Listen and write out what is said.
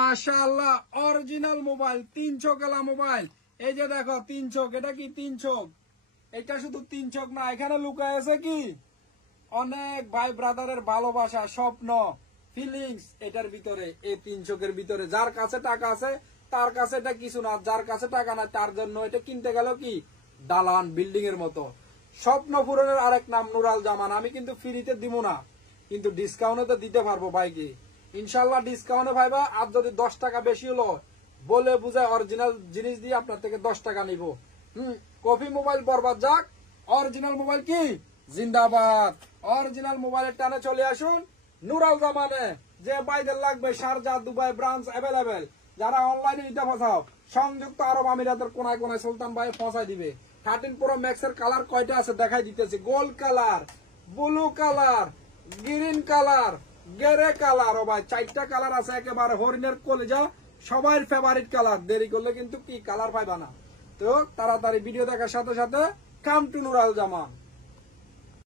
মাশাআল্লাহ original mobile 300 কালা mobile. এই যে দেখো 300, এটা কি 300? এটা শুধু 300 না, এখানে লুকায় আছে কি অনেক ভাই ব্রাদারের ভালোবাসা, স্বপ্ন, ফিলিংস এটার ভিতরে। এই 300 এর ভিতরে যার কাছে টাকা আছে তার কাছে এটা কিছু না, যার কাছে টাকা না তার জন্য এটা কিনতে গেল কি দালান বিল্ডিং এর মতো। স্বপ্ন পূরণের আরেক নাম নুরাল জামান। আমি কিন্তু ফ্রিতে দিব না, কিন্তু ডিসকাউন্টে তো দিতে পারবো ভাইকে ইনশাল্লাহ। ডিসকাউন্টে ভাইবা আর যদি 10 টাকা বেশি হলো বলে বুঝায় অরিজিনাল জিনিস দিয়ে আপনার থেকে 10 টাকা নিব। কপি মোবাইল বরবাদ যাক, অরিজিনাল মোবাইল কি জিন্দাবাদ। অরিজিনাল মোবাইলের টানে চলে আসুন নুরাল জামানে। যে বাইদের লাগবে শারজা দুবাই ব্রাঞ্চ অ্যাভেলেবেল। যারা অনলাইনে নিতে ফসাও সংযুক্ত আরব আমিরাতের কোনায় কোনায় সুলতান ভাই পৌঁছায় দিবে। 13 প্রো ম্যাক্স এর কালার কয়টা আছে দেখাই দিতেছি। Gold colour, blue colour, green colour, grey colour. ও ভাই 4টা কালার আছে, একেবারে হরিণের কলিজা, সবার ফেভারিট কালার। দেরি করলে কিন্তু কি কালার পাইবা না। তো তাড়াতাড়ি ভিডিও দেখার সাথে সাথে কাম টু নুরাল জামান।